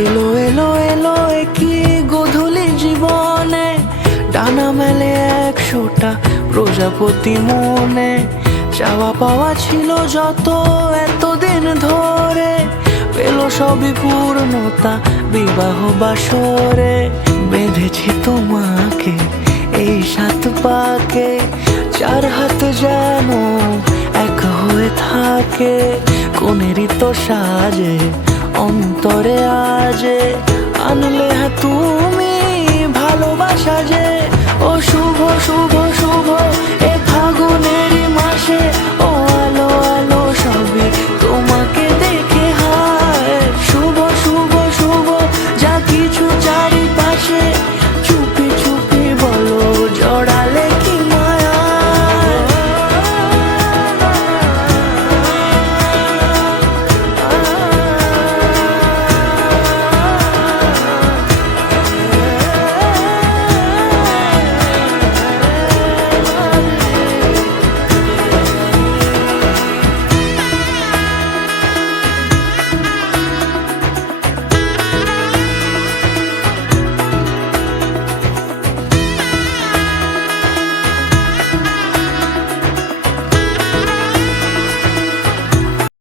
এলো এলো এলো কি গোধূলি জীবনে, ডানা মেলে 100টা প্রজাপতি মনে। চাওয়া পাওয়া ছিল যত এতদিন ধরে, পেল সবই পূর্ণতা বিবাহ বাসরে। বেঁধেছি তোমাকে এই 7 পাকে, 4 হাত যেন এক হয়ে থাকে। কোনেরই তো সাজে অন্তরে আজে, আনলে তুমি ভালোবাসা যে। ও শুভ শুভ শুভ